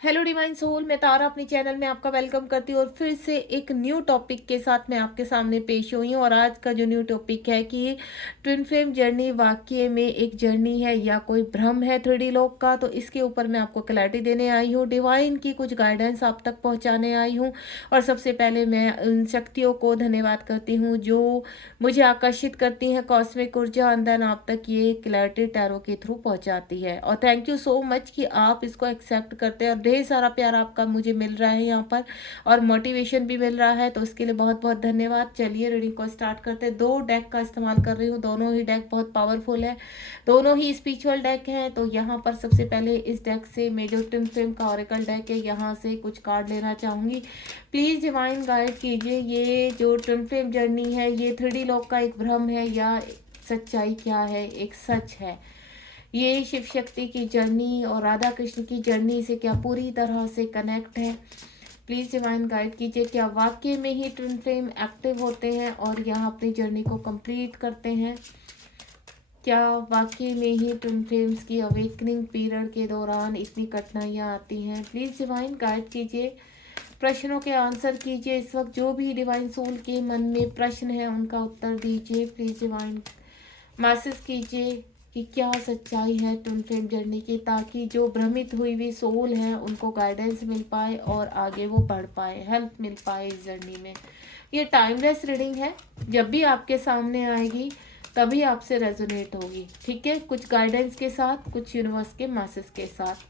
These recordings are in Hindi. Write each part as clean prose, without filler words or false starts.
हेलो डिवाइन सोल, मैं तारा अपने चैनल में आपका वेलकम करती हूँ और फिर से एक न्यू टॉपिक के साथ मैं आपके सामने पेश हुई हूँ। और आज का जो न्यू टॉपिक है कि ट्विन फ्लेम जर्नी वाकई में एक जर्नी है या कोई भ्रम है 3D लोक का, तो इसके ऊपर मैं आपको क्लैरिटी देने आई हूँ, डिवाइन की कुछ गाइडेंस आप तक पहुँचाने आई हूँ। और सबसे पहले मैं उन शक्तियों को धन्यवाद करती हूँ जो मुझे आकर्षित करती हैं कॉस्मिक ऊर्जा अंदर आप तक ये क्लैरिटी टैरो के थ्रू पहुँचाती है। और थैंक यू सो मच कि आप इसको एक्सेप्ट करते हैं और ढेर सारा प्यार आपका मुझे मिल रहा है यहाँ पर और मोटिवेशन भी मिल रहा है, तो उसके लिए बहुत बहुत धन्यवाद। चलिए रीडिंग को स्टार्ट करते हैं। 2 डेक का इस्तेमाल कर रही हूँ, दोनों ही डेक बहुत पावरफुल है, दोनों ही स्पिरिचुअल डेक हैं। तो यहाँ पर सबसे पहले इस डेक से मैं जो ट्विन फ्लेम का ऑरेकल डेक है यहाँ से कुछ कार्ड लेना चाहूँगी। प्लीज़ डिवाइन गाइड कीजिए, ये जो ट्विन फ्लेम जर्नी है ये 3D लोक का एक भ्रम है या सच्चाई क्या है, एक सच है। ये शिव शक्ति की जर्नी और राधा कृष्ण की जर्नी से क्या पूरी तरह से कनेक्ट है। प्लीज़ डिवाइन गाइड कीजिए, क्या वाकई में ही ट्विन फ्लेम एक्टिव होते हैं और यहाँ अपनी जर्नी को कंप्लीट करते हैं? क्या वाकई में ही ट्विन फ्लेम्स की अवेकनिंग पीरियड के दौरान इतनी कठिनाइयाँ आती हैं? प्लीज़ डिवाइन गाइड कीजिए, प्रश्नों के आंसर कीजिए। इस वक्त जो भी डिवाइन सोल के मन में प्रश्न है उनका उत्तर दीजिए। प्लीज़ डिवाइन मैसेज कीजिए कि क्या सच्चाई है ट्विन फ्लेम जर्नी की, ताकि जो भ्रमित हुई हुई सोल है उनको गाइडेंस मिल पाए और आगे वो बढ़ पाए, हेल्प मिल पाए इस जर्नी में। ये टाइमलेस रीडिंग है, जब भी आपके सामने आएगी तभी आपसे रेजोनेट होगी, ठीक है? कुछ गाइडेंस के साथ, कुछ यूनिवर्स के मैसेज के साथ।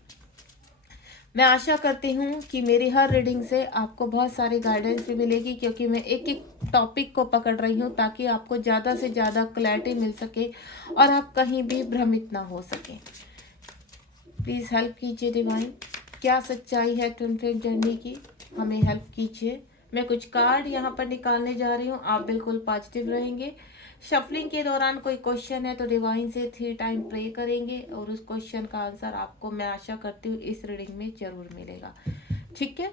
मैं आशा करती हूँ कि मेरी हर रीडिंग से आपको बहुत सारी गाइडेंस भी मिलेगी, क्योंकि मैं एक एक टॉपिक को पकड़ रही हूँ ताकि आपको ज़्यादा से ज़्यादा क्लैरिटी मिल सके और आप कहीं भी भ्रमित ना हो सके। प्लीज़ हेल्प कीजिए डिवाइन, क्या सच्चाई है ट्विन फ्लेम जर्नी की, हमें हेल्प कीजिए। मैं कुछ कार्ड यहाँ पर निकालने जा रही हूँ, आप बिल्कुल पॉजिटिव रहेंगे। शफलिंग के दौरान कोई क्वेश्चन है तो डिवाइन से 3 टाइम प्रे करेंगे और उस क्वेश्चन का आंसर आपको, मैं आशा करती हूँ, इस रीडिंग में जरूर मिलेगा, ठीक है?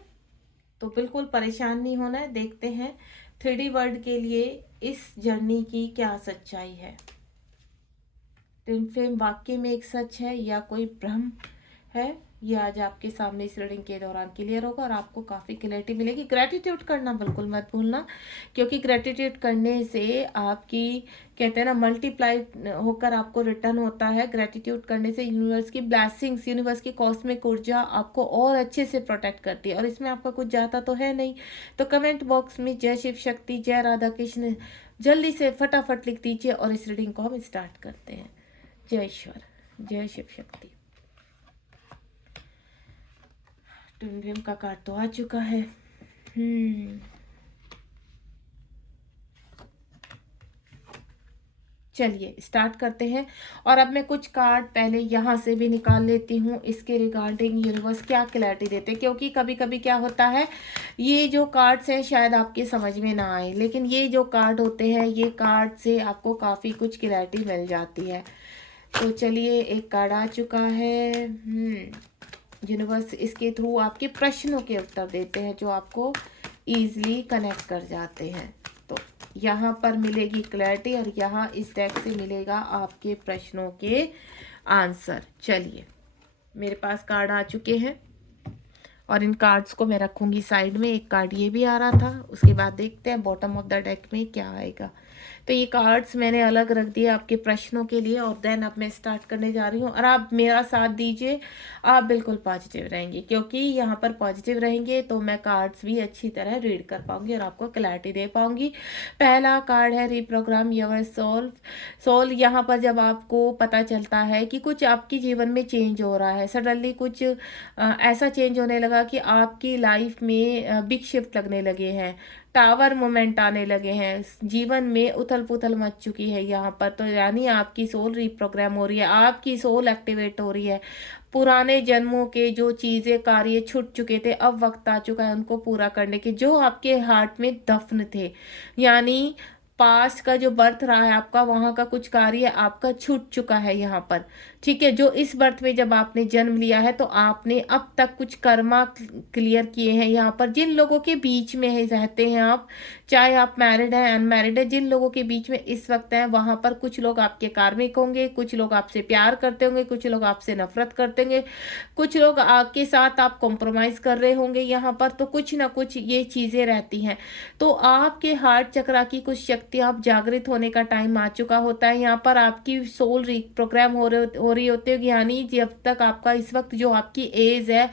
तो बिल्कुल परेशान नहीं होना है। देखते हैं 3D वर्ल्ड के लिए इस जर्नी की क्या सच्चाई है। ट्विन फ्लेम वाकई में एक सच है या कोई भ्रम है, ये आज आपके सामने इस रीडिंग के दौरान क्लियर होगा और आपको काफ़ी क्लैरिटी मिलेगी। ग्रेटिट्यूड करना बिल्कुल मत भूलना, क्योंकि ग्रेटिट्यूड करने से आपकी, कहते हैं ना, मल्टीप्लाई होकर आपको रिटर्न होता है। ग्रेटिट्यूड करने से यूनिवर्स की ब्लेसिंग्स, यूनिवर्स की कॉस्मिक ऊर्जा आपको और अच्छे से प्रोटेक्ट करती है और इसमें आपका कुछ जाता तो है नहीं। तो कमेंट बॉक्स में जय शिव शक्ति, जय राधा कृष्ण जल्दी से फटाफट लिख दीजिए और इस रीडिंग को हम स्टार्ट करते हैं। जय ईश्वर, जय शिव शक्ति। ट्विन फ्लेम का कार्ड तो आ चुका है। चलिए स्टार्ट करते हैं। और अब मैं कुछ कार्ड पहले यहाँ से भी निकाल लेती हूँ, इसके रिगार्डिंग यूनिवर्स क्या क्लैरिटी देते हैं, क्योंकि कभी कभी क्या होता है, ये जो कार्ड्स हैं शायद आपके समझ में ना आए, लेकिन ये जो कार्ड होते हैं ये कार्ड से आपको काफ़ी कुछ क्लैरिटी मिल जाती है। तो चलिए, एक कार्ड आ चुका है। यूनिवर्स इसके थ्रू आपके प्रश्नों के उत्तर देते हैं जो आपको ईजिली कनेक्ट कर जाते हैं। तो यहाँ पर मिलेगी क्लैरिटी और यहाँ इस डेक से मिलेगा आपके प्रश्नों के आंसर। चलिए, मेरे पास कार्ड आ चुके हैं और इन कार्ड्स को मैं रखूँगी साइड में। एक कार्ड ये भी आ रहा था, उसके बाद देखते हैं बॉटम ऑफ द डेक में क्या आएगा। तो ये कार्ड्स मैंने अलग रख दिए आपके प्रश्नों के लिए और देन अब मैं स्टार्ट करने जा रही हूँ और आप मेरा साथ दीजिए। आप बिल्कुल पॉजिटिव रहेंगे, क्योंकि यहाँ पर पॉजिटिव रहेंगे तो मैं कार्ड्स भी अच्छी तरह रीड कर पाऊंगी और आपको क्लैरिटी दे पाऊंगी। पहला कार्ड है रिप्रोग्राम योर सोल। सोल, यहाँ पर जब आपको पता चलता है कि कुछ आपके जीवन में चेंज हो रहा है, सडनली कुछ ऐसा चेंज होने लगा कि आपकी लाइफ में बिग शिफ्ट लगने लगे हैं, टावर मोमेंट आने लगे हैं, जीवन में उथल पुथल मच चुकी है यहाँ पर, तो यानी आपकी सोल रिप्रोग्राम हो रही है, आपकी सोल एक्टिवेट हो रही है। पुराने जन्मों के जो चीज़ें, कार्य छूट चुके थे, अब वक्त आ चुका है उनको पूरा करने के, जो आपके हार्ट में दफन थे। यानी पास्ट का जो बर्थ रहा है आपका, वहाँ का कुछ कार्य आपका छूट चुका है यहाँ पर, ठीक है। जो इस बर्थ में जब आपने जन्म लिया है तो आपने अब तक कुछ कर्मा क्लियर किए हैं यहाँ पर। जिन लोगों के बीच में है रहते हैं आप, चाहे आप मैरिड हैं अनमैरिड है, जिन लोगों के बीच में इस वक्त हैं वहाँ पर कुछ लोग आपके कार्मिक होंगे, कुछ लोग आपसे प्यार करते होंगे, कुछ लोग आपसे नफरत करते होंगे, कुछ लोग आपके साथ आप कॉम्प्रोमाइज़ कर रहे होंगे यहाँ पर। तो कुछ ना कुछ ये चीज़ें रहती हैं। तो आपके हार्ट चक्रा की कुछ शक्ति आप जागृत होने का टाइम आ चुका होता है यहाँ पर। आपकी सोल रिप्रोग्राम हो रही होती है, यानी जब तक आपका इस वक्त जो आपकी एज है,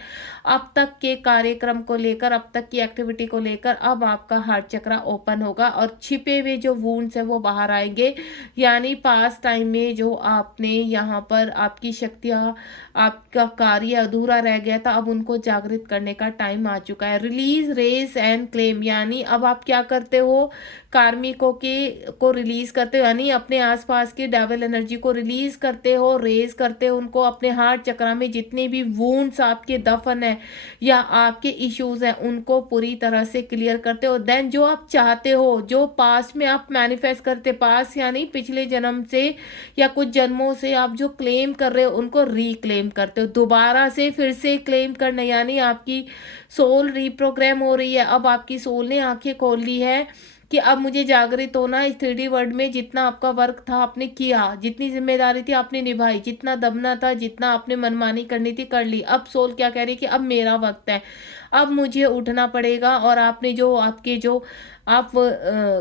अब तक के कार्यक्रम को लेकर, अब तक की एक्टिविटी को लेकर अब आपका हार्ट चक्रा ओपन होगा और छिपे हुए जो वुंड्स है वो बाहर आएंगे। यानी पास टाइम में जो आपने यहाँ पर आपकी शक्तियाँ, आपका कार्य अधूरा रह गया था, अब उनको जागृत करने का टाइम आ चुका है। रिलीज, रेस एंड क्लेम, यानी अब आप क्या करते हो, कार्मिकों के को रिलीज करते हो, यानी अपने आसपास की डेविल एनर्जी को रिलीज करते हो, रेज करते हो उनको। अपने हार्ट चक्रा में जितने भी वुंड्स आपके दफन है या आपके इश्यूज हैं उनको पूरी तरह से क्लियर करते हो। देन जो आप चाहते हो, जो पास में आप मैनिफेस्ट करते, पास यानी पिछले जन्म से या कुछ जन्मों से आप जो क्लेम कर रहे हो उनको रिक्लेम करते हो, दोबारा से फिर से क्लेम करना। यानी आपकी सोल रिप्रोग्राम हो रही है। अब आपकी सोल ने आंखें खोल ली है कि अब मुझे जागृत होना है। इस 3D वर्ल्ड में जितना आपका वर्क था आपने किया, जितनी जिम्मेदारी थी आपने निभाई, जितना दबना था, जितना आपने मनमानी करनी थी कर ली। अब सोल क्या कह रही है कि अब मेरा वक्त है, अब मुझे उठना पड़ेगा। और आपने जो आपके जो आप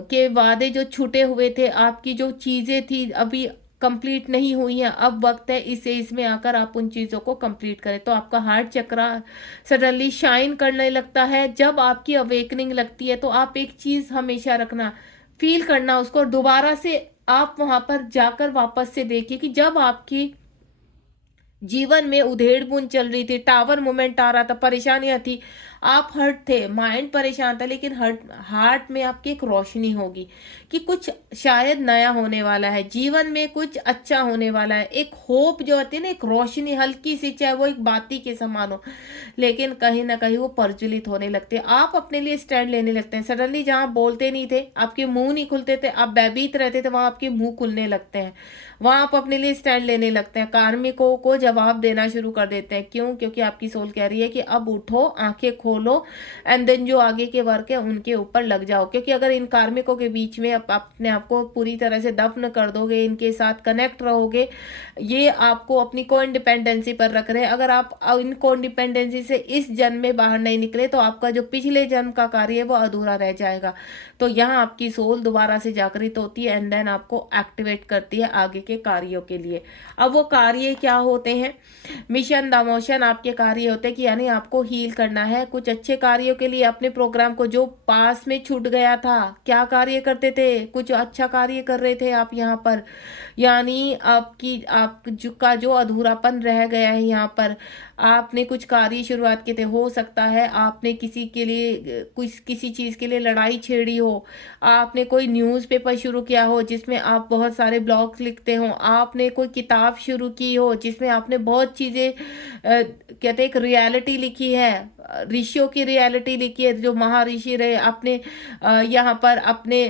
के वादे जो छूटे हुए थे, आपकी जो चीज़ें थी अभी कंप्लीट नहीं हुई हैं, अब वक्त है इसे इसमें आकर आप उन चीज़ों को कंप्लीट करें। तो आपका हार्ट चक्रा सडनली शाइन करने लगता है। जब आपकी अवेकनिंग लगती है तो आप एक चीज़ हमेशा रखना, फील करना उसको, दोबारा से आप वहां पर जाकर वापस से देखिए कि जब आपकी जीवन में उधेड़ बुन चल रही थी, टावर मोमेंट आ रहा था, परेशानियां थी, आप हर्ट थे, माइंड परेशान था, लेकिन हार्ट में आपकी एक रोशनी होगी कि कुछ शायद नया होने वाला है, जीवन में कुछ अच्छा होने वाला है। एक होप जो होती है ना, एक रोशनी हल्की सी, चाहे वो एक बाती के समान हो, लेकिन कहीं ना कहीं वो प्रज्वलित होने लगते हैं। आप अपने लिए स्टैंड लेने लगते हैं। सडनली जहाँ बोलते नहीं थे, आपके मुंह नहीं खुलते थे, आप भयभीत रहते थे, वहां आपके मुंह खुलने लगते हैं, वहां आप अपने लिए स्टैंड लेने लगते हैं, कार्मिकों को जवाब देना शुरू कर देते हैं। क्यों? क्योंकि आपकी सोल कह रही है कि अब उठो, आंखें खोलो एंड देन जो आगे के वर्क है उनके ऊपर लग जाओ। क्योंकि अगर इन कार्मिकों के बीच में अपने आप को पूरी तरह से दफन कर दोगे, इनके साथ कनेक्ट रहोगे, ये आपको अपनी को इंडिपेंडेंसी पर रख रहे हैं। अगर आप इन को इंडिपेंडेंसी से इस जन्म में बाहर नहीं निकले तो आपका जो पिछले जन्म का कार्य है वो अधूरा रह जाएगा। तो यहाँ आपकी सोल दोबारा से जागृत होती है एंड देन आपको एक्टिवेट करती है आगे के कार्यों के लिए। अब वो कार्य क्या होते हैं? मिशन दमोशन आपके कार्य होते हैं कि यानी आपको हील करना है कुछ अच्छे कार्यों के लिए अपने प्रोग्राम को, जो पास में छूट गया था। क्या कार्य करते थे? कुछ अच्छा कार्य कर रहे थे आप यहाँ पर, यानी आपकी आप जो अधूरापन रह गया है यहाँ पर, आपने कुछ कार्य शुरुआत किए थे। हो सकता है आपने किसी के लिए कुछ किसी चीज़ के लिए लड़ाई छेड़ी हो, आपने कोई न्यूज़पेपर शुरू किया हो जिसमें आप बहुत सारे ब्लॉग्स लिखते हो, आपने कोई किताब शुरू की हो जिसमें आपने बहुत चीज़ें कहते एक रियलिटी लिखी है, ऋषियों की रियलिटी लिखी है, जो महर्षि रहे। आपने यहाँ पर अपने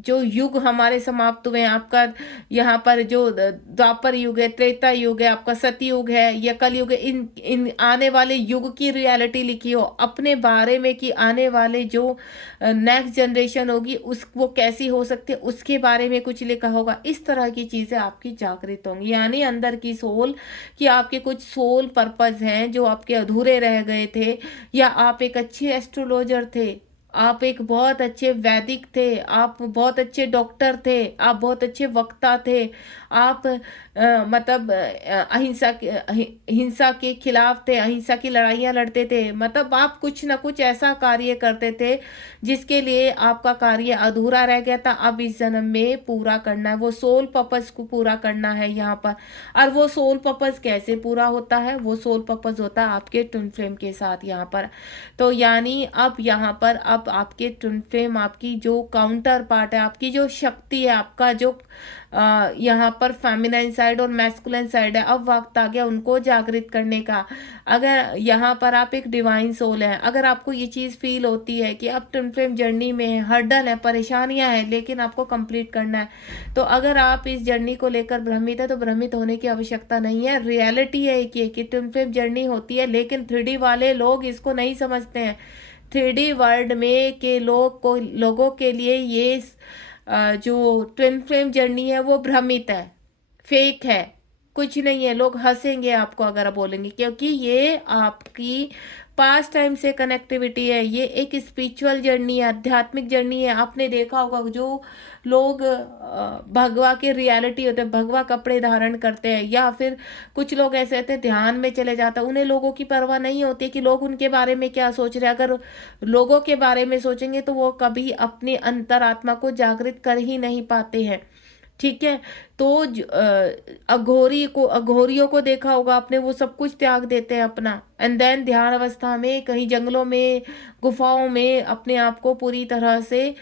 जो युग हमारे समाप्त हुए हैं, आपका यहाँ पर जो द्वापर युग है, त्रेता युग है, आपका सतयुग है या कलयुग है, इन आने वाले युग की रियलिटी लिखी हो अपने बारे में कि आने वाले जो नेक्स्ट जनरेशन होगी उस वो कैसी हो सकती है उसके बारे में कुछ लिखा होगा। इस तरह की चीज़ें आपकी जागृत होंगी, यानी अंदर की सोल कि आपके कुछ सोल पर्पस हैं जो आपके अधूरे रह गए थे, या आप एक अच्छे एस्ट्रोलॉजर थे, आप एक बहुत अच्छे वैदिक थे, आप बहुत अच्छे डॉक्टर थे, आप बहुत अच्छे वक्ता थे, आप मतलब हिंसा के खिलाफ थे, अहिंसा की लड़ाइयाँ लड़ते थे। मतलब आप कुछ ना कुछ ऐसा कार्य करते थे जिसके लिए आपका कार्य अधूरा रह गया था, अब इस जन्म में पूरा करना है, वो सोल पर्पस को पूरा करना है यहाँ पर। और वो सोल पर्पस कैसे पूरा होता है? वो सोल पर्पस होता है आपके ट्विन फ्लेम के साथ यहाँ पर। तो यानी अब यहाँ पर अब अब आपके ट्विन फ्लेम, आपकी जो काउंटर पार्ट है, आपकी जो शक्ति है, आपका जो यहाँ पर फेमिनाइन साइड और मैस्कुलिन साइड है, अब वक्त आ गया उनको जागृत करने का। अगर यहाँ पर आप एक डिवाइन सोल हैं, अगर आपको ये चीज़ फील होती है कि अब ट्विन फ्लेम जर्नी में हर्डल है, परेशानियां हैं, लेकिन आपको कंप्लीट करना है, तो अगर आप इस जर्नी को लेकर भ्रमित है तो भ्रमित होने की आवश्यकता नहीं है। रियलिटी है एक ये कि ट्विन फ्लेम जर्नी होती है, लेकिन 3D वाले लोग इसको नहीं समझते हैं। 3D वर्ल्ड में के लोगों के लिए ये जो ट्विन फ्लेम जर्नी है वो भ्रमित है, फेक है, कुछ नहीं है। लोग हंसेंगे आपको अगर आप बोलेंगे, क्योंकि ये आपकी पास्ट टाइम से कनेक्टिविटी है। ये एक स्पिरिचुअल जर्नी है, आध्यात्मिक जर्नी है। आपने देखा होगा जो लोग भगवा के रियलिटी होते हैं, भगवा कपड़े धारण करते हैं, या फिर कुछ लोग ऐसे होते हैं ध्यान में चले जाते हैं, उन्हें लोगों की परवाह नहीं होती कि लोग उनके बारे में क्या सोच रहे हैं। अगर लोगों के बारे में सोचेंगे तो वो कभी अपनी अंतरात्मा को जागृत कर ही नहीं पाते हैं। ठीक है, तो अघोरियों को देखा होगा आपने, वो सब कुछ त्याग देते हैं अपना, एंड देन ध्यान अवस्था में कहीं जंगलों में, गुफाओं में अपने आप को पूरी तरह से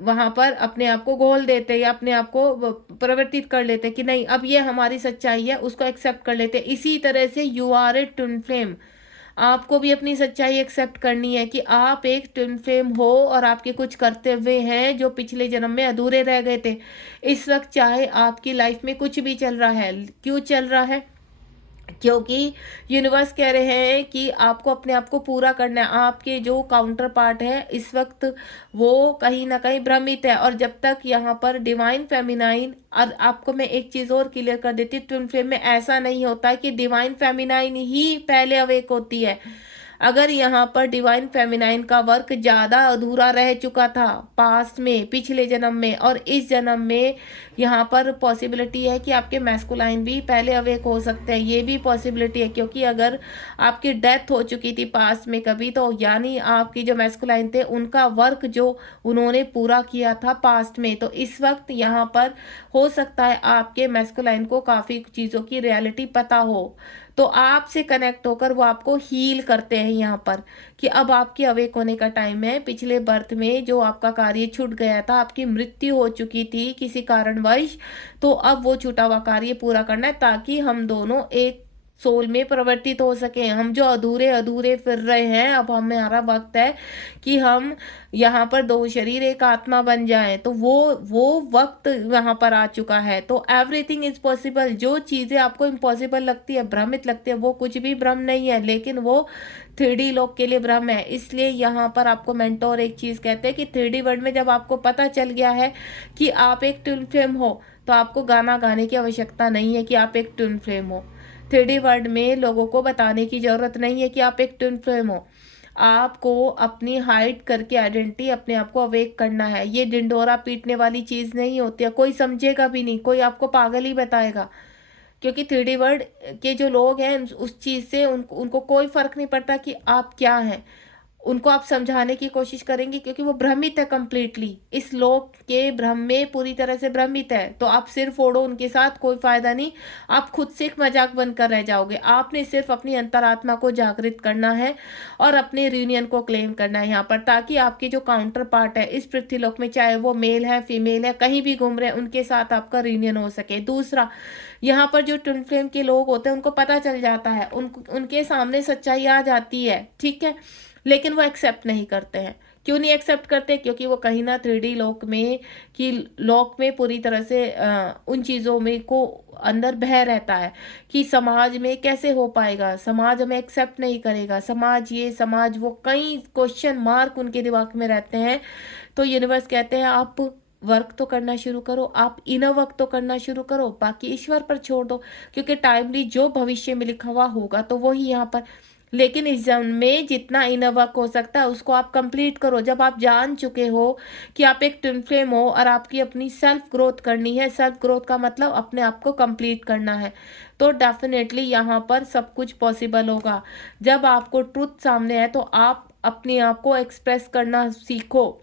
वहां पर अपने आप को घोल देते हैं, या अपने आप को परिवर्तित कर लेते हैं कि नहीं अब ये हमारी सच्चाई है, उसको एक्सेप्ट कर लेते हैं। इसी तरह से you are a twin flame. आपको भी अपनी सच्चाई एक्सेप्ट करनी है कि आप एक ट्विन फ्लेम हो, और आपके कुछ कर्तव्य हैं जो पिछले जन्म में अधूरे रह गए थे। इस वक्त चाहे आपकी लाइफ में कुछ भी चल रहा है, क्यों चल रहा है? क्योंकि यूनिवर्स कह रहे हैं कि आपको अपने आप को पूरा करना है। आपके जो काउंटर पार्ट है इस वक्त वो कहीं ना कहीं भ्रमित है, और जब तक यहाँ पर डिवाइन फेमिनाइन, और आपको मैं एक चीज और क्लियर कर देती हूँ, ट्विन फ्लेम में ऐसा नहीं होता है कि डिवाइन फेमिनाइन ही पहले अवेक होती है। अगर यहाँ पर डिवाइन फेमिनाइन का वर्क ज्यादा अधूरा रह चुका था पास्ट में, पिछले जन्म में, और इस जन्म में यहाँ पर पॉसिबिलिटी है कि आपके मैस्कुलाइन भी पहले अवेक हो सकते हैं। ये भी पॉसिबिलिटी है, क्योंकि अगर आपकी डेथ हो चुकी थी पास्ट में कभी, तो यानी आपकी जो मैस्कुलाइन थे उनका वर्क जो उन्होंने पूरा किया था पास्ट में, तो इस वक्त यहाँ पर हो सकता है आपके मैस्कुलाइन को काफी चीजों की रियलिटी पता हो, तो आपसे कनेक्ट होकर वो आपको हील करते हैं यहाँ पर कि अब आपके अवेक होने का टाइम है। पिछले बर्थ में जो आपका कार्य छूट गया था, आपकी मृत्यु हो चुकी थी किसी कारणवश, तो अब वो छूटा हुआ कार्य पूरा करना है, ताकि हम दोनों एक सोल में परिवर्तित हो सके। हम जो अधूरे अधूरे फिर रहे हैं, अब हमारा वक्त है कि हम यहाँ पर दो शरीर एक आत्मा बन जाएं, तो वो वक्त यहाँ पर आ चुका है। तो एवरीथिंग इज पॉसिबल। जो चीजें आपको इम्पॉसिबल लगती है, भ्रमित लगती है, वो कुछ भी भ्रम नहीं है, लेकिन वो 3D लोग के लिए भ्रम है। इसलिए यहाँ पर आपको मेंटोर एक चीज कहते हैं कि 3D वर्ल्ड में जब आपको पता चल गया है कि आप एक ट्विन फ्लेम हो, तो आपको गाना गाने की आवश्यकता नहीं है कि आप एक ट्विन फ्लेम हो। 3D वर्ल्ड में लोगों को बताने की जरूरत नहीं है कि आप एक ट्विन फ्लेम हो। आपको अपनी हाइड करके आइडेंटिटी अपने आप को अवेक करना है। ये ढिंढोरा पीटने वाली चीज नहीं होती है, कोई समझेगा भी नहीं, कोई आपको पागल ही बताएगा, क्योंकि 3D वर्ल्ड के जो लोग हैं उस चीज से उनको कोई फर्क नहीं पड़ता कि आप क्या हैं। उनको आप समझाने की कोशिश करेंगे, क्योंकि वो भ्रमित है कंप्लीटली, इस लोक के भ्रम में पूरी तरह से भ्रमित है। तो आप सिर फोड़ो उनके साथ, कोई फायदा नहीं, आप खुद से एक मजाक बनकर रह जाओगे। आपने सिर्फ अपनी अंतरात्मा को जागृत करना है और अपने रियूनियन को क्लेम करना है यहाँ पर, ताकि आपके जो काउंटर पार्ट है इस पृथ्वीलोक में, चाहे वो मेल है फीमेल है, कहीं भी घूम रहे हैं, उनके साथ आपका रियूनियन हो सके। दूसरा, यहाँ पर जो ट्विन फ्लेम के लोग होते हैं उनको पता चल जाता है, उनके सामने सच्चाई आ जाती है, ठीक है, लेकिन वो एक्सेप्ट नहीं करते हैं। क्यों नहीं एक्सेप्ट करते? क्योंकि वो कहीं ना 3D लोक में कि लोक में पूरी तरह से उन चीज़ों में को अंदर बह रहता है कि समाज में कैसे हो पाएगा, समाज हमें एक्सेप्ट नहीं करेगा, समाज ये समाज वो, कई क्वेश्चन मार्क उनके दिमाग में रहते हैं। तो यूनिवर्स कहते हैं आप वर्क तो करना शुरू करो, आप इनर वर्क तो करना शुरू करो, बाकी ईश्वर पर छोड़ दो, क्योंकि टाइमली जो भविष्य में लिखा हुआ होगा तो वही यहाँ पर। लेकिन इस जन्म में जितना इनर वर्क हो सकता है उसको आप कंप्लीट करो। जब आप जान चुके हो कि आप एक ट्विन फ्लेम हो और आपकी अपनी सेल्फ ग्रोथ करनी है, सेल्फ ग्रोथ का मतलब अपने आप को कंप्लीट करना है, तो डेफिनेटली यहाँ पर सब कुछ पॉसिबल होगा। जब आपको ट्रुथ सामने है तो आप अपने आप को एक्सप्रेस करना सीखो,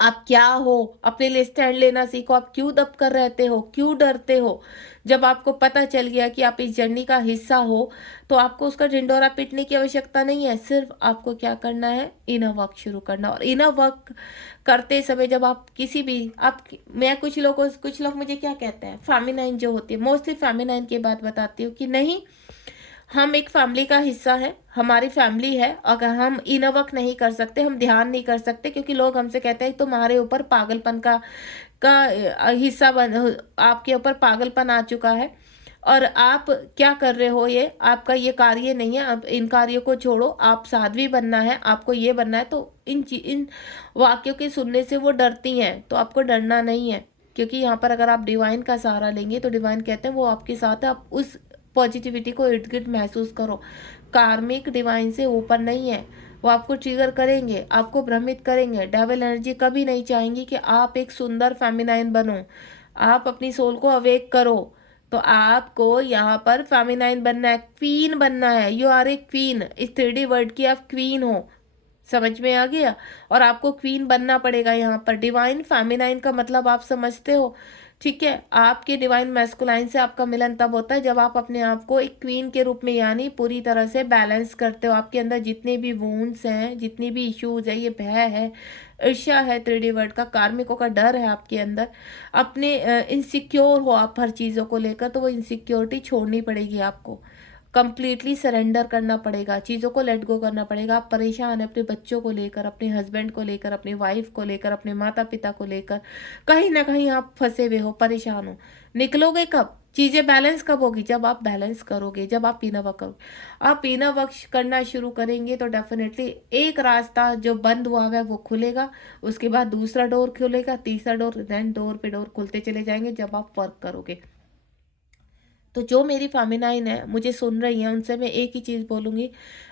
आप क्या हो, अपने लिए स्टैंड लेना सीखो। आप क्यों दब कर रहते हो, क्यों डरते हो? जब आपको पता चल गया कि आप इस जर्नी का हिस्सा हो, तो आपको उसका ढिंढोरा पीटने की आवश्यकता नहीं है। सिर्फ आपको क्या करना है, इनर वर्क शुरू करना। और इनर वर्क करते समय जब आप किसी भी आप मैं कुछ लोग मुझे क्या कहते हैं, फेमिनाइन जो होती है, मोस्टली फेमिनाइन की बात बताती हूँ कि नहीं, हम एक फैमिली का हिस्सा है, हमारी फैमिली है। अगर हम इनर वर्क नहीं कर सकते, हम ध्यान नहीं कर सकते, क्योंकि लोग हमसे कहते हैं तुम्हारे ऊपर पागलपन का हिस्सा बन, आपके ऊपर पागलपन आ चुका है और आप क्या कर रहे हो, ये आपका ये कार्य नहीं है, अब इन कार्यों को छोड़ो, आप साध्वी बनना है, आपको ये बनना है। तो इन वाक्यों के सुनने से वो डरती हैं, तो आपको डरना नहीं है। क्योंकि यहाँ पर अगर आप डिवाइन का सहारा लेंगे तो डिवाइन कहते हैं वो आपके साथ है, आप उस पॉजिटिविटी को इर्द गिर्द महसूस करो। कार्मिक डिवाइन से ऊपर नहीं है, वो आपको ट्रिगर करेंगे, आपको भ्रमित करेंगे। डेविल एनर्जी कभी नहीं चाहेंगी कि आप एक सुंदर फेमिनाइन बनो, आप अपनी सोल को अवेक करो। तो आपको यहाँ पर फेमिनाइन बनना है, क्वीन बनना है। यू आर ए क्वीन, इस 3D वर्ड की आप क्वीन हो, समझ में आ गया? और आपको क्वीन बनना पड़ेगा। यहाँ पर डिवाइन फेमिनाइन का मतलब आप समझते हो, ठीक है? आपके डिवाइन मैस्कुलाइन से आपका मिलन तब होता है जब आप अपने आप को एक क्वीन के रूप में यानी पूरी तरह से बैलेंस करते हो। आपके अंदर जितने भी वुंड्स हैं, जितनी भी इश्यूज है, ये भय है, ईर्ष्या है, 3D वर्ड का, कार्मिकों का डर है आपके अंदर, अपने इनसिक्योर हो आप हर चीज़ों को लेकर, तो वो इनसिक्योरिटी छोड़नी पड़ेगी आपको। कंप्लीटली सरेंडर करना पड़ेगा, चीज़ों को लेट गो करना पड़ेगा। आप परेशान हैं अपने बच्चों को लेकर, अपने हस्बैंड को लेकर, अपनी वाइफ को लेकर, अपने माता पिता को लेकर, कहीं ना कहीं आप फंसे हुए हो, परेशान हो। निकलोगे कब? चीज़ें बैलेंस कब होगी? जब आप बैलेंस करोगे, जब आप पीना वर्क करोगे। आप पीना वर्क करना शुरू करेंगे तो डेफिनेटली एक रास्ता जो बंद हुआ है वो खुलेगा, उसके बाद दूसरा डोर खुलेगा, तीसरा डोर, देन डोर पे डोर खुलते चले जाएंगे जब आप वर्क करोगे। तो जो मेरी फेमिनाइन है, मुझे सुन रही हैं, उनसे मैं एक ही चीज़ बोलूँगी,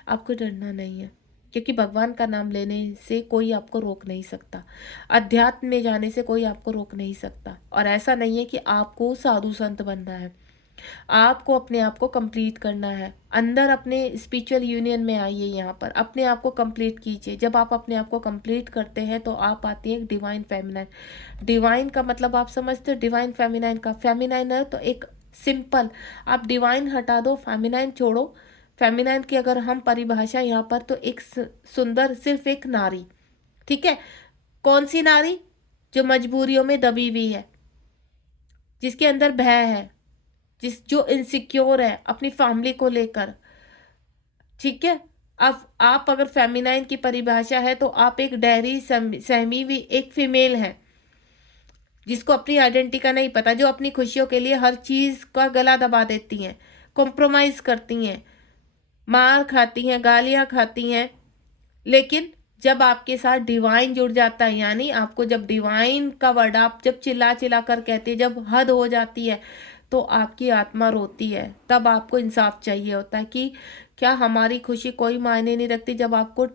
आपको डरना नहीं है। क्योंकि भगवान का नाम लेने से कोई आपको रोक नहीं सकता, अध्यात्म में जाने से कोई आपको रोक नहीं सकता। और ऐसा नहीं है कि आपको साधु संत बनना है, आपको अपने आप को कंप्लीट करना है। अंदर अपने स्पिरिचुअल यूनियन में आइए, यहाँ पर अपने आप को कंप्लीट कीजिए। जब आप अपने आप को कंप्लीट करते हैं तो आप आती है डिवाइन फेमिनाइन। डिवाइन का मतलब आप समझते हो, डिवाइन फेमिनाइन का, फेमिनाइन है तो एक सिंपल, आप डिवाइन हटा दो, फेमिनाइन छोड़ो। फेमिनाइन की अगर हम परिभाषा यहाँ पर, तो एक सुंदर सिर्फ एक नारी, ठीक है? कौन सी नारी? जो मजबूरियों में दबी हुई है, जिसके अंदर भय है, जो इनसिक्योर है अपनी फैमिली को लेकर, ठीक है? अब आप अगर फेमिनाइन की परिभाषा है तो आप एक डेयरी सहमी हुई एक फीमेल है, जिसको अपनी आइडेंटिटी का नहीं पता, जो अपनी खुशियों के लिए हर चीज़ का गला दबा देती हैं, कॉम्प्रोमाइज़ करती हैं, मार खाती हैं, गालियाँ खाती हैं। लेकिन जब आपके साथ डिवाइन जुड़ जाता है, यानी आपको जब डिवाइन का वर्ड आप जब चिल्ला चिल्ला कर कहते हैं, जब हद हो जाती है, तो आपकी आत्मा रोती है। तब आपको इंसाफ चाहिए होता है कि क्या हमारी खुशी कोई मायने नहीं रखती। जब आपको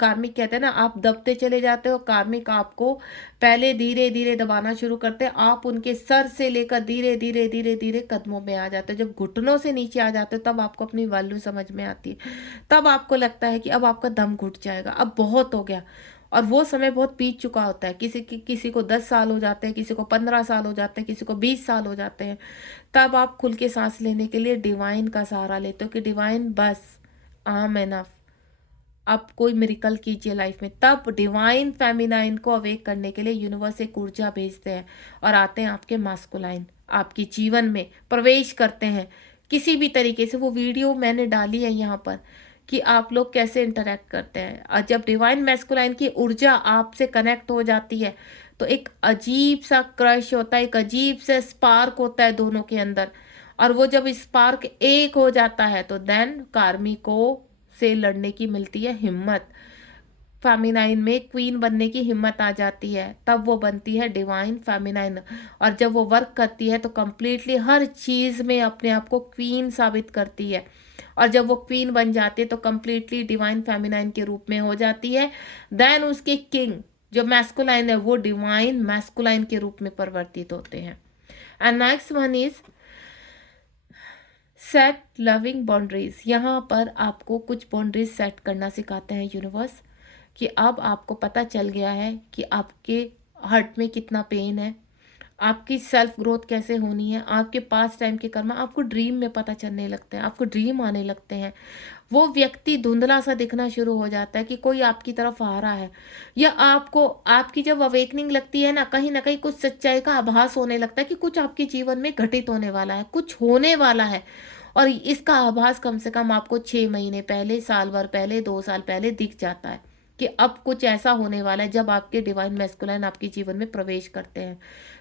कार्मिक कहते हैं ना, आप दबते चले जाते हो, कार्मिक आपको पहले धीरे धीरे दबाना शुरू करते हैं, आप उनके सर से लेकर धीरे धीरे धीरे धीरे कदमों में आ जाते हो। जब घुटनों से नीचे आ जाते हो तब आपको अपनी वैल्यू समझ में आती है, तब आपको लगता है कि अब आपका दम घुट जाएगा, अब बहुत हो गया। और वो समय बहुत बीत चुका होता है, किसी को 10 साल हो जाते हैं, किसी को 15 साल हो जाते हैं, किसी को 20 साल हो जाते हैं। तब आप खुल के सांस लेने के लिए डिवाइन का सहारा लेते हो कि डिवाइन बस, आई एम एनफ, आप कोई मिरेकल कीजिए लाइफ में। तब डिवाइन फेमिनाइन को अवेक करने के लिए यूनिवर्स एक ऊर्जा भेजते हैं और आते हैं आपके मास्कुलाइन, आपके जीवन में प्रवेश करते हैं किसी भी तरीके से। वो वीडियो मैंने डाली है यहाँ पर कि आप लोग कैसे इंटरेक्ट करते हैं। और जब डिवाइन मैस्कुलाइन की ऊर्जा आपसे कनेक्ट हो जाती है तो एक अजीब सा क्रश होता है, एक अजीब सा स्पार्क होता है दोनों के अंदर। और वो जब स्पार्क एक हो जाता है तो देन कार्मिकों से लड़ने की मिलती है हिम्मत, फेमिनाइन में क्वीन बनने की हिम्मत आ जाती है, तब वो बनती है डिवाइन फेमिनाइन। और जब वो वर्क करती है तो कंप्लीटली हर चीज़ में अपने आप को क्वीन साबित करती है। और जब वो क्वीन बन जाती है तो कंप्लीटली डिवाइन फेमिनाइन के रूप में हो जाती है। देन उसके किंग जो मैस्कुलाइन है वो डिवाइन मैस्कुलाइन के रूप में परिवर्तित होते हैं। And next one is set loving boundaries. यहाँ पर आपको कुछ बाउंड्रीज सेट करना सिखाते हैं यूनिवर्स, कि अब आपको पता चल गया है कि आपके हर्ट में कितना पेन है, आपकी सेल्फ ग्रोथ कैसे होनी है, आपके पास टाइम के कर्म आपको ड्रीम में पता चलने लगते हैं, आपको ड्रीम आने लगते हैं। वो व्यक्ति धुंधला सा दिखना शुरू हो जाता है कि कोई आपकी तरफ आ रहा है, या आपको आपकी जब अवेकनिंग लगती है ना कहीं कुछ सच्चाई का आभास होने लगता है कि कुछ आपके जीवन में घटित होने वाला है, कुछ होने वाला है। और इसका आभास कम से कम आपको 6 महीने पहले, साल भर पहले, 2 साल पहले दिख जाता है कि अब कुछ ऐसा होने वाला है। जब आपके डिवाइन मैस्कुलाइन आपके जीवन में प्रवेश करते हैं,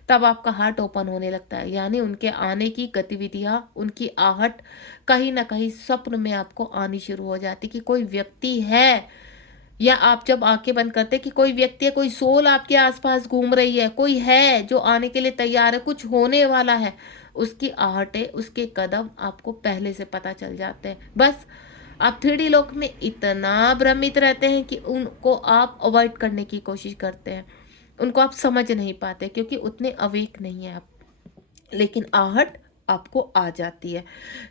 तब आपका हार्ट ओपन होने लगता है, यानी उनके आने की गतिविधियां, उनकी आहट कहीं ना कहीं स्वप्न में आपको आनी शुरू हो जाती कि कोई व्यक्ति है। या आप जब आंखें बंद करते कि कोई व्यक्ति है, कोई सोल आपके आसपास घूम रही है, कोई है जो आने के लिए तैयार है, कुछ होने वाला है, उसकी आहटें, उसके कदम आपको पहले से पता चल जाते हैं। बस आप 3D लोक में इतना भ्रमित रहते हैं कि उनको आप अवॉइड करने की कोशिश करते हैं, उनको आप समझ नहीं पाते क्योंकि उतने अवेक नहीं है आप। लेकिन आहट आपको आ जाती है,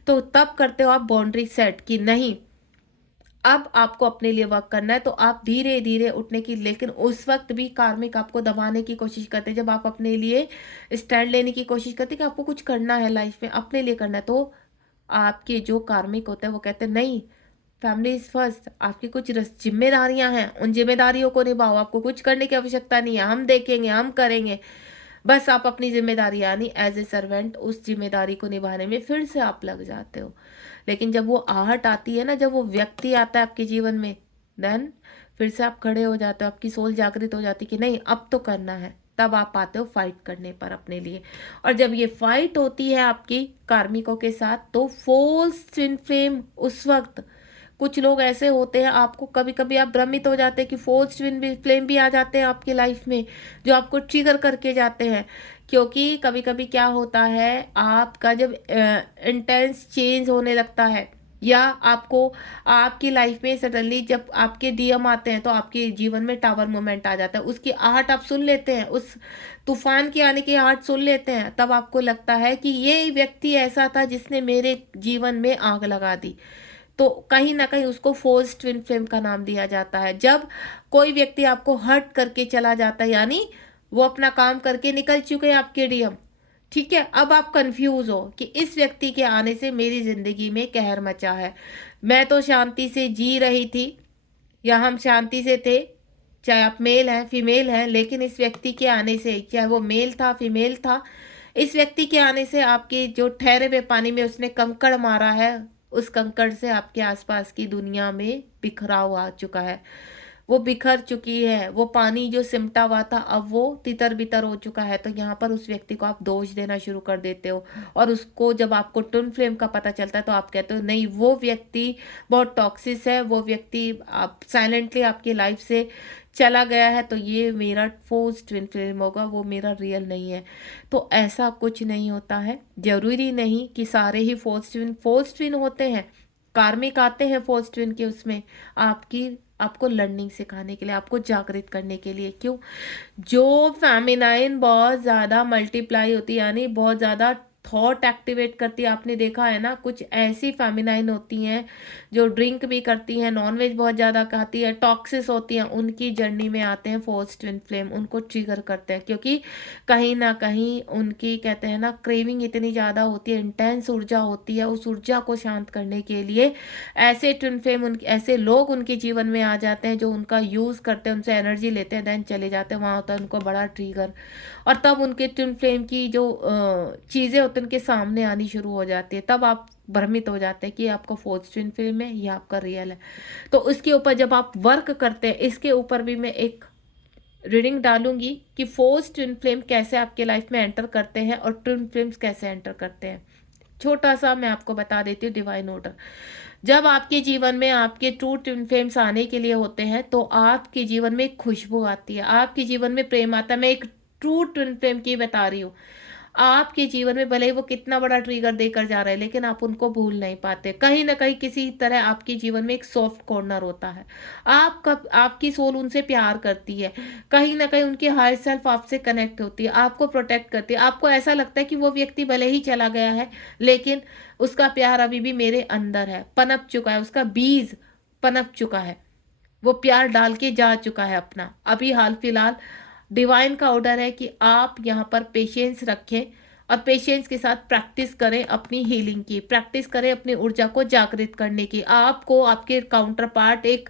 तो तब करते हो आप बाउंड्री सेट कि नहीं, अब आपको अपने लिए वर्क करना है, तो आप धीरे धीरे उठने की, लेकिन उस वक्त भी कार्मिक आपको दबाने की कोशिश करते हैं। जब आप अपने लिए स्टैंड लेने की कोशिश करते हैं कि आपको कुछ करना है लाइफ में, अपने लिए करना है, तो आपके जो कार्मिक होते हैं वो कहते हैं नहीं, फैमिली इज फर्स्ट, आपकी कुछ जिम्मेदारियां हैं, उन जिम्मेदारियों को निभाओ, आपको कुछ करने की आवश्यकता नहीं है, हम देखेंगे, हम करेंगे। बस आप अपनी जिम्मेदारी यानी एज ए सर्वेंट उस जिम्मेदारी को निभाने में फिर से आप लग जाते हो। लेकिन जब वो आहट आती है ना, जब वो व्यक्ति आता है आपके जीवन में, देन फिर से आप खड़े हो जाते हो, आपकी सोल जागृत हो जाती है कि नहीं अब तो करना है। तब आप आते हो फाइट करने पर अपने लिए। और जब ये फाइट होती है आपकी कार्मिकों के साथ, तो फोर्स ट्विन फ्लेम उस वक्त, कुछ लोग ऐसे होते हैं, आपको कभी कभी आप भ्रमित हो जाते हैं कि फोर्स ट्विन फ्लेम भी आ जाते हैं आपकी लाइफ में, जो आपको ट्रिगर करके जाते हैं। क्योंकि कभी कभी क्या होता है, आपका जब इंटेंस चेंज होने लगता है, या आपको आपकी लाइफ में सडनली जब आपके डीएम आते हैं, तो आपके जीवन में टावर मोमेंट आ जाता है, उसकी आहट आप सुन लेते हैं, उस तूफान की आने की आहट सुन लेते हैं, तब आपको लगता है कि ये व्यक्ति ऐसा था जिसने मेरे जीवन में आग लगा दी। तो कहीं ना कहीं उसको फोर्स ट्विन फ्लेम का नाम दिया जाता है। जब कोई व्यक्ति आपको हर्ट करके चला जाता है, यानी वो अपना काम करके निकल चुके हैं आपके डीएम, ठीक है, अब आप कंफ्यूज हो कि इस व्यक्ति के आने से मेरी जिंदगी में कहर मचा है। मैं तो शांति से जी रही थी, या हम शांति से थे, चाहे आप मेल हैं फीमेल हैं, लेकिन इस व्यक्ति के आने से, चाहे वो मेल था फीमेल था, इस व्यक्ति के आने से आपके जो ठहरे हुए पानी में उसने कंकड़ मारा है, उस कंकड़ से आपके आसपास की दुनिया में बिखराव आ चुका है, वो बिखर चुकी है। वो पानी जो सिमटा हुआ था अब वो तितर बितर हो चुका है। तो यहाँ पर उस व्यक्ति को आप दोष देना शुरू कर देते हो, और उसको जब आपको ट्विन फ्लेम का पता चलता है, तो आप कहते हो नहीं, वो व्यक्ति बहुत टॉक्सिस है, वो व्यक्ति आप साइलेंटली आपकी लाइफ से चला गया है, तो ये मेरा फोर्स ट्विन फ्लेम होगा, वो मेरा रियल नहीं है। तो ऐसा कुछ नहीं होता है, जरूरी नहीं कि सारे ही फोर्स ट्विन होते हैं। कार्मिक आते हैं फोर्स ट्विन के उसमें आपको लर्निंग सिखाने के लिए, आपको जागृत करने के लिए। क्यों? जो फेमिनाइन बहुत ज़्यादा मल्टीप्लाई होती है, यानी बहुत ज़्यादा थॉट एक्टिवेट करती है, आपने देखा है ना, कुछ ऐसी फेमिनाइन होती हैं जो ड्रिंक भी करती हैं, नॉनवेज बहुत ज़्यादा खाती है, टॉक्सिस होती हैं, उनकी जर्नी में आते हैं फोर्स ट्विन फ्लेम, उनको ट्रिगर करते हैं। क्योंकि कहीं ना कहीं उनकी, कहते हैं ना, क्रेविंग इतनी ज़्यादा होती है, इंटेंस ऊर्जा होती है, उस ऊर्जा को शांत करने के लिए ऐसे ट्विन फ्लेम, उनके ऐसे लोग उनके जीवन में आ जाते हैं जो उनका यूज़ करते हैं, उनसे एनर्जी लेते हैं, देन चले जाते हैं। वहाँ होता है उनको बड़ा ट्रिगर, और तब उनके ट्विन फ्लेम की जो चीज़ें होती हैं उनके सामने आनी शुरू हो जाती है। तब आप भ्रमित हो जाते हैं कि आपका फोर्थ ट्विन फ्लेम है या आपका रियल है। तो उसके ऊपर जब आप वर्क करते हैं, इसके ऊपर भी मैं एक रीडिंग डालूंगी कि फोर्थ ट्विन फ्लेम कैसे आपके लाइफ में एंटर करते हैं और ट्विन फ्लेम्स कैसे एंटर करते हैं। छोटा सा मैं आपको बता देती हूँ डिवाइन ऑर्डर। जब आपके जीवन में आपके ट्रू ट्विन फ्लेम्स आने के लिए होते हैं, तो आपके जीवन में एक खुशबू आती है, आपके जीवन में प्रेम आता है। मैं एक ट्रू ट्विन फ्लेम की बता रही हूँ। आपके जीवन में भले ही वो कितना बड़ा ट्रिगर देकर जा रहे हैं, लेकिन आप उनको भूल नहीं पाते। कहीं ना कहीं किसी तरह आपके जीवन में एक सॉफ्ट कॉर्नर होता है, आपकी सोल उनसे प्यार करती है, कहीं ना कहीं उनकी हायर सेल्फ आपसे कनेक्ट होती है, आपको प्रोटेक्ट करती है। आपको ऐसा लगता है कि वो व्यक्ति भले ही चला गया है, लेकिन उसका प्यार अभी भी मेरे अंदर है, पनप चुका है, उसका बीज पनप चुका है, वो प्यार डाल के जा चुका है अपना। अभी हाल फिलहाल डिवाइन का ऑर्डर है कि आप यहाँ पर पेशेंस रखें और पेशेंस के साथ प्रैक्टिस करें अपनी हीलिंग की, प्रैक्टिस करें अपनी ऊर्जा को जागृत करने की। आपको आपके काउंटर पार्ट एक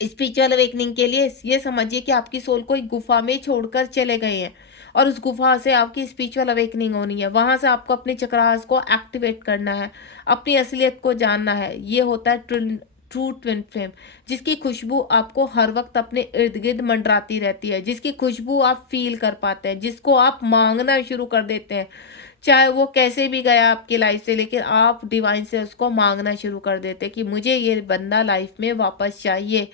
स्पिरिचुअल अवेकनिंग के लिए ये समझिए कि आपकी सोल को एक गुफा में छोड़कर चले गए हैं और उस गुफा से आपकी स्पिरिचुअल अवेकनिंग होनी है। वहां से आपको अपने चक्रास को एक्टिवेट करना है, अपनी असलियत को जानना है। ये होता है ट्रू ट्विन फ्लेम, जिसकी खुशबू आपको हर वक्त अपने इर्द गिर्द मंडराती रहती है, जिसकी खुशबू आप फील कर पाते हैं, जिसको आप मांगना शुरू कर देते हैं। चाहे वो कैसे भी गया आपकी लाइफ से, लेकिन आप डिवाइन से उसको मांगना शुरू कर देते कि मुझे ये बंदा लाइफ में वापस चाहिए।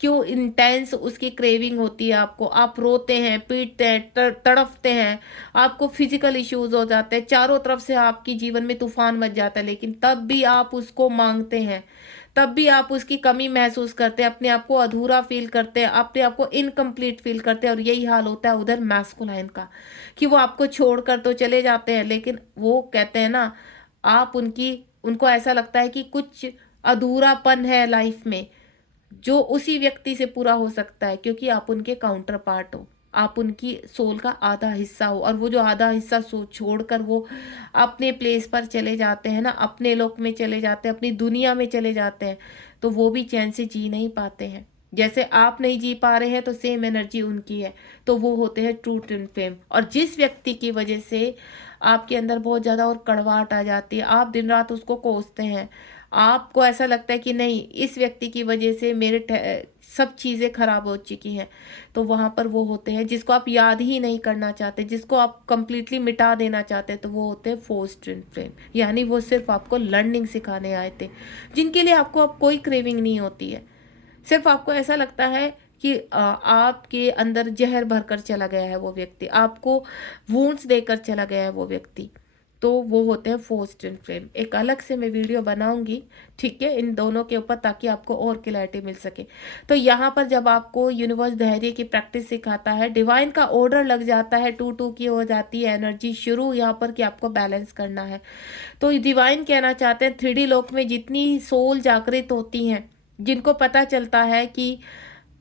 क्यों इंटेंस उसकी क्रेविंग होती है आपको, आप रोते हैं, पीटते हैं, तड़फते हैं, आपको फिजिकल इश्यूज हो जाते हैं, चारों तरफ से आपकी जीवन में तूफान मच जाता है, लेकिन तब भी आप उसको मांगते हैं, तब भी आप उसकी कमी महसूस करते हैं, अपने आप को अधूरा फील करते हैं, अपने आप को इनकम्प्लीट फील करते हैं। और यही हाल होता है उधर मैस्कुलाइन का, कि वो आपको छोड़कर तो चले जाते हैं, लेकिन वो कहते हैं ना, आप उनको ऐसा लगता है कि कुछ अधूरापन है लाइफ में, जो उसी व्यक्ति से पूरा हो सकता है, क्योंकि आप उनके काउंटर पार्ट हो, आप उनकी सोल का आधा हिस्सा हो। और वो जो आधा हिस्सा छोड़कर वो अपने प्लेस पर चले जाते हैं ना, अपने लोक में चले जाते हैं, अपनी दुनिया में चले जाते हैं, तो वो भी चैन से जी नहीं पाते हैं। जैसे आप नहीं जी पा रहे हैं, तो सेम एनर्जी उनकी है, तो वो होते हैं ट्रू ट्विन फ्लेम। और जिस व्यक्ति की वजह से आपके अंदर बहुत ज़्यादा और कड़वाहट आ जाती है, आप दिन रात उसको कोसते हैं, आपको ऐसा लगता है कि नहीं, इस व्यक्ति की वजह से मेरे सब चीज़ें खराब हो चुकी हैं, तो वहाँ पर वो होते हैं जिसको आप याद ही नहीं करना चाहते, जिसको आप कंप्लीटली मिटा देना चाहते हैं, तो वो होते हैं फोर्स ट्विन फ्लेम। यानी वो सिर्फ आपको लर्निंग सिखाने आए थे, जिनके लिए आपको अब कोई क्रेविंग नहीं होती है। सिर्फ आपको ऐसा लगता है कि आपके अंदर जहर भरकर चला गया है वो व्यक्ति, आपको वूंड्स देकर चला गया है वो व्यक्ति, तो वो होते हैं फोर्स ट्विन फ्लेम। एक अलग से मैं वीडियो बनाऊंगी, ठीक है, इन दोनों के ऊपर, ताकि आपको और क्लैरिटी मिल सके। तो यहाँ पर जब आपको यूनिवर्स धैर्य की प्रैक्टिस सिखाता है, डिवाइन का ऑर्डर लग जाता है, 2-2 की हो जाती है एनर्जी शुरू यहाँ पर कि आपको बैलेंस करना है। तो डिवाइन कहना चाहते हैं 3D लोक में जितनी सोल जागृत होती हैं, जिनको पता चलता है कि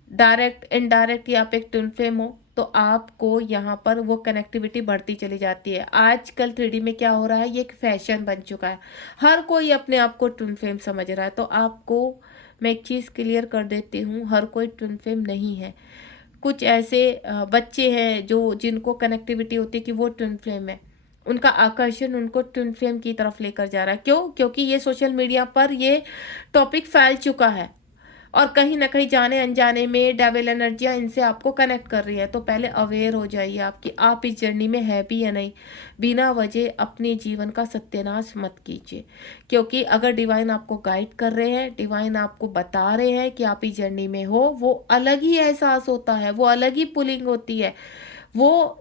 डायरेक्ट इनडायरेक्ट या आप एक ट्विन फ्लेम हो, तो आपको यहाँ पर वो कनेक्टिविटी बढ़ती चली जाती है। आजकल 3D में क्या हो रहा है, ये एक फैशन बन चुका है, हर कोई अपने आप को ट्विन फ्लेम समझ रहा है। तो आपको मैं एक चीज़ क्लियर कर देती हूँ, हर कोई ट्विन फ्लेम नहीं है। कुछ ऐसे बच्चे हैं जिनको कनेक्टिविटी होती है कि वो ट्विन फ्लेम है, उनका आकर्षण उनको ट्विन फ्लेम की तरफ लेकर जा रहा है। क्यों? क्योंकि ये सोशल मीडिया पर ये टॉपिक फैल चुका है, और कहीं ना कहीं जाने अनजाने में डेविल एनर्जियाँ इनसे आपको कनेक्ट कर रही है। तो पहले अवेयर हो जाइए आपकी, आप इस जर्नी में है भी या नहीं। बिना वजह अपने जीवन का सत्यानाश मत कीजिए, क्योंकि अगर डिवाइन आपको गाइड कर रहे हैं, डिवाइन आपको बता रहे हैं कि आप इस जर्नी में हो, वो अलग ही एहसास होता है, वो अलग ही पुलिंग होती है।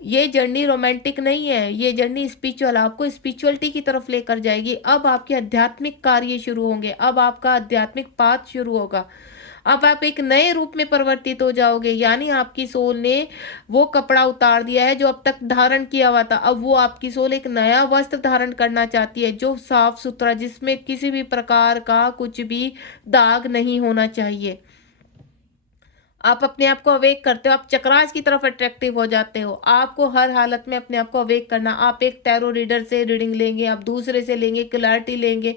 ये जर्नी रोमांटिक नहीं है, ये जर्नी स्पिरिचुअल, आपको स्पिरिचुअलिटी की तरफ लेकर जाएगी। अब आपके आध्यात्मिक कार्य शुरू होंगे, अब आपका आध्यात्मिक पाथ शुरू होगा, अब आप एक नए रूप में परिवर्तित हो जाओगे। यानी आपकी सोल ने वो कपड़ा उतार दिया है जो अब तक धारण किया हुआ था, अब वो आपकी सोल एक नया वस्त्र धारण करना चाहती है, जो साफ सुथरा, जिसमें किसी भी प्रकार का कुछ भी दाग नहीं होना चाहिए। आप अपने आप को अवेक करते हो, आप चक्रास की तरफ अट्रैक्टिव हो जाते हो। आपको हर हालत में अपने आप को अवेक करना। आप एक टैरो रीडर से रीडिंग लेंगे, आप दूसरे से लेंगे, क्लैरिटी लेंगे,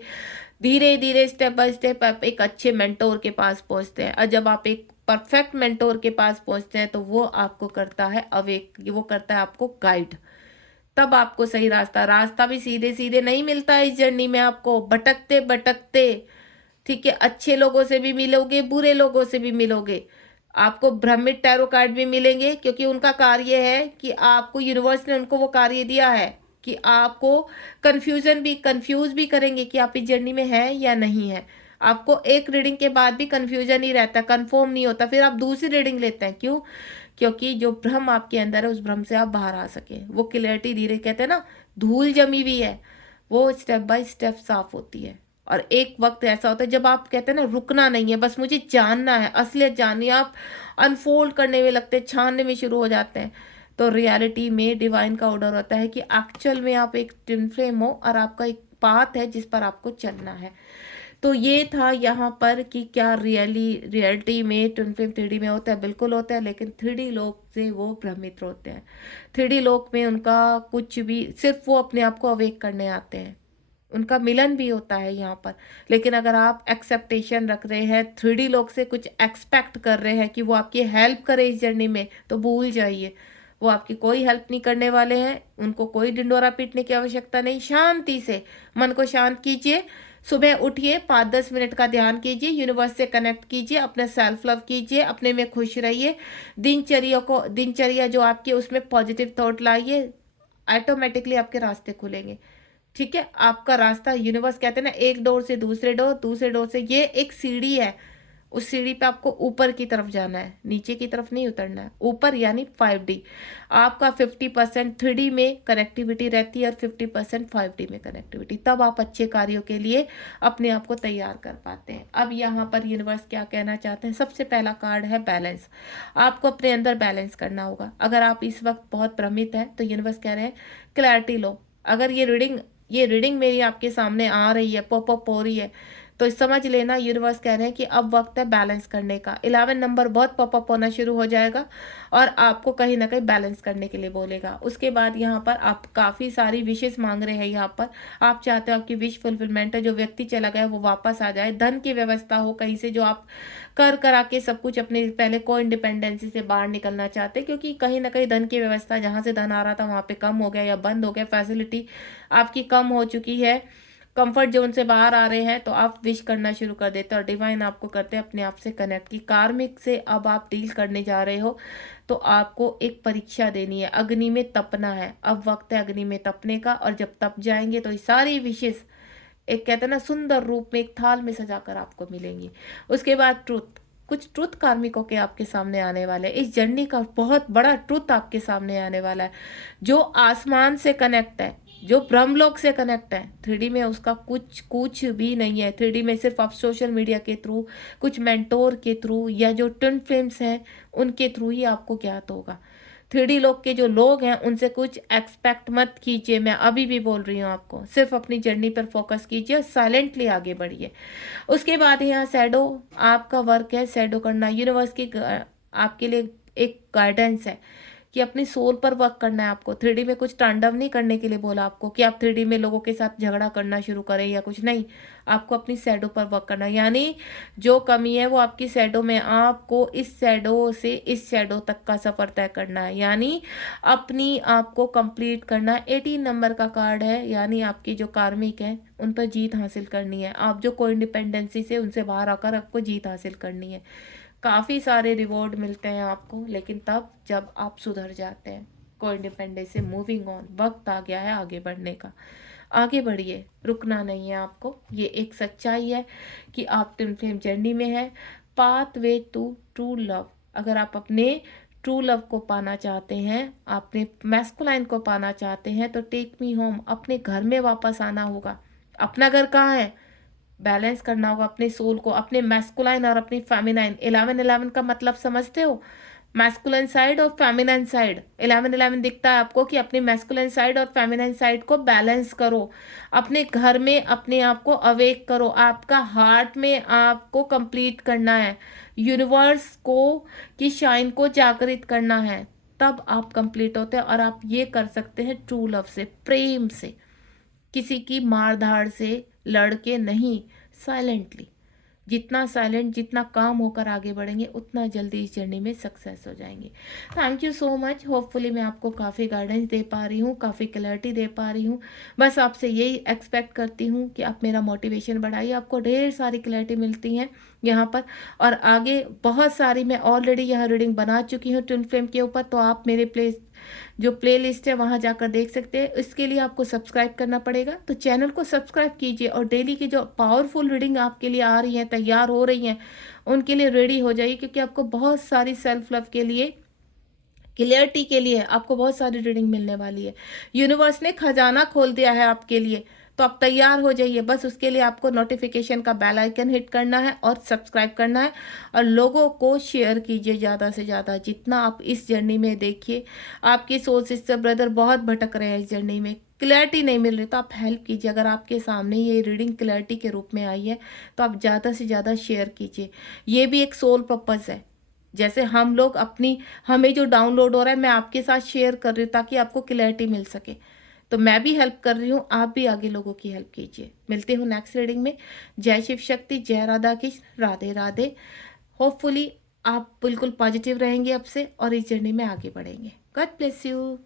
धीरे धीरे स्टेप बाय स्टेप आप एक अच्छे मेंटोर के पास पहुंचते हैं। और जब आप एक परफेक्ट मेंटोर के पास पहुंचते हैं, तो वो आपको करता है अवेक, वो करता है आपको गाइड। तब आपको सही रास्ता भी सीधे सीधे नहीं मिलता है इस जर्नी में, आपको भटकते भटकते, ठीक है, अच्छे लोगों से भी मिलोगे, बुरे लोगों से भी मिलोगे। आपको भ्रमित टैरो कार्ड भी मिलेंगे, क्योंकि उनका कार्य है कि आपको, यूनिवर्स ने उनको वो कार्य दिया है कि आपको कंफ्यूज भी करेंगे कि आप इस जर्नी में है या नहीं है। आपको एक रीडिंग के बाद भी कंफ्यूजन ही रहता है, कंफर्म नहीं होता, फिर आप दूसरी रीडिंग लेते हैं। क्यों? क्योंकि जो भ्रम आपके अंदर है, उस भ्रम से आप बाहर आ सके। वो क्लियरिटी धीरे, कहते हैं ना, धूल जमी हुई है, वो स्टेप बाय स्टेप साफ होती है। और एक वक्त ऐसा होता है जब आप कहते हैं ना, रुकना नहीं है, बस मुझे जानना है, असलियत जाननी है, आप अनफोल्ड करने में लगते हैं, छानने में शुरू हो जाते हैं। तो रियलिटी में डिवाइन का ऑर्डर होता है कि एक्चुअल में आप एक ट्विन फ्लेम हो, और आपका एक पाथ है जिस पर आपको चलना है। तो ये था यहाँ पर कि क्या रियलिटी में ट्विन फ्लेम 3D में होता है, बिल्कुल होता है, लेकिन 3D लोक से वो भ्रमित होते हैं। 3D लोक में उनका कुछ भी, सिर्फ वो अपने आप को अवेक करने आते हैं, उनका मिलन भी होता है यहाँ पर। लेकिन अगर आप एक्सेप्टेशन रख रहे हैं, 3D लोग से कुछ एक्सपेक्ट कर रहे हैं कि वो आपकी हेल्प करे इस जर्नी में, तो भूल जाइए, वो आपकी कोई हेल्प नहीं करने वाले हैं। उनको कोई ढिंडोरा पीटने की आवश्यकता नहीं। शांति से मन को शांत कीजिए, सुबह उठिए, 5-10 मिनट का ध्यान कीजिए, यूनिवर्स से कनेक्ट कीजिए, अपने सेल्फ लव कीजिए, अपने में खुश रहिए। दिनचर्या जो आपकी, उसमें पॉजिटिव थॉट लाइए, ऑटोमेटिकली आपके रास्ते खुलेंगे। ठीक है, आपका रास्ता, यूनिवर्स कहते हैं ना, एक डोर से दूसरे डोर, दूसरे डोर से, ये एक सीढ़ी है, उस सीढ़ी पे आपको ऊपर की तरफ जाना है, नीचे की तरफ नहीं उतरना है, ऊपर, यानी 5D। आपका 50% 3D में कनेक्टिविटी रहती है और 50% 5D में कनेक्टिविटी, तब आप अच्छे कार्यों के लिए अपने आप को तैयार कर पाते हैं। अब यहाँ पर यूनिवर्स क्या कहना चाहते हैं? सबसे पहला कार्ड है बैलेंस। आपको अपने अंदर बैलेंस करना होगा। अगर आप इस वक्त बहुत भ्रमित हैं तो यूनिवर्स कह रहे हैं क्लैरिटी लो। अगर ये रीडिंग मेरी आपके सामने आ रही है, पॉप अप हो रही है, तो समझ लेना यूनिवर्स कह रहे हैं कि अब वक्त है बैलेंस करने का। 11 नंबर बहुत पॉप अप होना शुरू हो जाएगा और आपको कहीं ना कहीं बैलेंस करने के लिए बोलेगा। उसके बाद यहाँ पर आप काफ़ी सारी विशेष मांग रहे हैं। यहाँ पर आप चाहते हो आपकी विश फुलफिलमेंट है, जो व्यक्ति चला गया वो वापस आ जाए, धन की व्यवस्था हो कहीं से, जो आप कर करा के सब कुछ अपने पहले को इंडिपेंडेंसी से बाहर निकलना चाहते, क्योंकि कहीं ना कहीं धन की व्यवस्था, जहाँ से धन आ रहा था वहाँ पे कम हो गया या बंद हो गया, फैसिलिटी आपकी कम हो चुकी है, कंफर्ट जोन से बाहर आ रहे हैं, तो आप विश करना शुरू कर देते हैं और डिवाइन आपको करते हैं अपने आप से कनेक्ट। की कार्मिक से अब आप डील करने जा रहे हो, तो आपको एक परीक्षा देनी है, अग्नि में तपना है। अब वक्त है अग्नि में तपने का, और जब तप जाएंगे तो ये सारी विशेष, एक कहते हैं ना, सुंदर रूप में एक थाल में सजाकर आपको मिलेंगी। उसके बाद ट्रुथ, कुछ ट्रुथ कार्मिकों के आपके सामने आने वाले हैं। इस जर्नी का बहुत बड़ा ट्रुथ आपके सामने आने वाला है, जो आसमान से कनेक्ट है, जो ब्रह्मलोक से कनेक्ट है। 3D में उसका कुछ भी नहीं है। 3D में सिर्फ आप सोशल मीडिया के थ्रू, कुछ मेंटोर के थ्रू, या जो ट्विन फ्लेम्स हैं उनके थ्रू ही आपको ज्ञात होगा। 3D लोग के जो लोग हैं उनसे कुछ एक्सपेक्ट मत कीजिए, मैं अभी भी बोल रही हूँ आपको। सिर्फ अपनी जर्नी पर फोकस कीजिए और साइलेंटली आगे बढ़िए। उसके बाद यहाँ शैडो, आपका वर्क है शैडो करना। यूनिवर्स की आपके लिए एक गाइडेंस है कि अपनी सोल पर वर्क करना है आपको। 3D में कुछ तांडव नहीं करने के लिए बोला आपको कि आप 3D में लोगों के साथ झगड़ा करना शुरू करें या कुछ नहीं। आपको अपनी शैडो पर वर्क करना है, यानी जो कमी है वो आपकी शैडो में, आपको इस शैडो से इस शैडो तक का सफर तय करना है, यानी अपनी आपको कंप्लीट करना है। 18 नंबर का कार्ड है, यानी आपकी जो कार्मिक है उन पर जीत हासिल करनी है। आप जो को इंडिपेंडेंसी से उनसे बाहर आकर आपको जीत हासिल करनी है। काफ़ी सारे रिवॉर्ड मिलते हैं आपको, लेकिन तब जब आप सुधर जाते हैं। को इंडिपेंडेंस से मूविंग ऑन, वक्त आ गया है आगे बढ़ने का। आगे बढ़िए, रुकना नहीं है आपको। ये एक सच्चाई है कि आप ट्विन फ्लेम जर्नी में है। Pathway to true love, अगर आप अपने ट्रू लव को पाना चाहते हैं, अपने मैस्कुलाइन को पाना चाहते हैं, तो टेक मी होम, अपने घर में वापस आना होगा। अपना घर कहाँ है? बैलेंस करना होगा अपने सोल को, अपने मैस्कुलाइन और अपनी फेमिनाइन। 11-11 का मतलब समझते हो? मैस्कुलाइन साइड और फेमिनाइन साइड। 11-11 दिखता है आपको कि अपनी मैस्कुलाइन साइड और फेमिनाइन साइड को बैलेंस करो। अपने घर में अपने आप को अवेक करो। आपका हार्ट में आपको कंप्लीट करना है, यूनिवर्स को की शाइन को जागृत करना है, तब आप कंप्लीट होते हैं। और आप ये कर सकते हैं ट्रू लव से, प्रेम से, किसी की मार धाड़ से लड़के नहीं, साइलेंटली। जितना साइलेंट, जितना काम होकर आगे बढ़ेंगे, उतना जल्दी इस जर्नी में सक्सेस हो जाएंगे। Thank you so much. Hopefully मैं आपको काफ़ी गाइडेंस दे पा रही हूँ, काफ़ी क्लैरिटी दे पा रही हूँ। बस आपसे यही एक्सपेक्ट करती हूँ कि आप मेरा मोटिवेशन बढ़ाइए। आपको ढेर सारी क्लैरिटी मिलती हैं यहाँ पर, और आगे बहुत सारी मैं ऑलरेडी यहाँ रीडिंग बना चुकी हूँ ट्विन फ्लेम के ऊपर, तो आप मेरे जो प्लेलिस्ट है वहाँ जाकर देख सकते हैं। इसके लिए आपको सब्सक्राइब करना पड़ेगा, तो चैनल को सब्सक्राइब कीजिए और डेली की जो पावरफुल रीडिंग आपके लिए आ रही है, तैयार हो रही हैं, उनके लिए रेडी हो जाइए, क्योंकि आपको बहुत सारी सेल्फ लव के लिए, क्लियरिटी के लिए आपको बहुत सारी रीडिंग मिलने वाली है। यूनिवर्स ने खजाना खोल दिया है आपके लिए, तो आप तैयार हो जाइए। बस उसके लिए आपको नोटिफिकेशन का बेल आइकन हिट करना है और सब्सक्राइब करना है, और लोगों को शेयर कीजिए ज़्यादा से ज़्यादा। जितना आप इस जर्नी में, देखिए आपकी सोल सिस्टर ब्रदर बहुत भटक रहे हैं इस जर्नी में, क्लैरिटी नहीं मिल रही तो आप हेल्प कीजिए। अगर आपके सामने ये रीडिंग क्लैरिटी के रूप में आई है तो आप ज़्यादा से ज़्यादा शेयर कीजिए। ये भी एक सोल पर्पज़ है। जैसे हम लोग अपनी, हमें जो डाउनलोड हो रहा है मैं आपके साथ शेयर कर रही हूँ ताकि आपको क्लैरिटी मिल सके। तो मैं भी हेल्प कर रही हूँ, आप भी आगे लोगों की हेल्प कीजिए। मिलते हो नेक्स्ट रीडिंग में। जय शिव शक्ति, जय राधा कृष्ण, राधे राधे। होपफुली आप बिल्कुल पॉजिटिव रहेंगे अब से और इस जर्नी में आगे बढ़ेंगे। God bless you.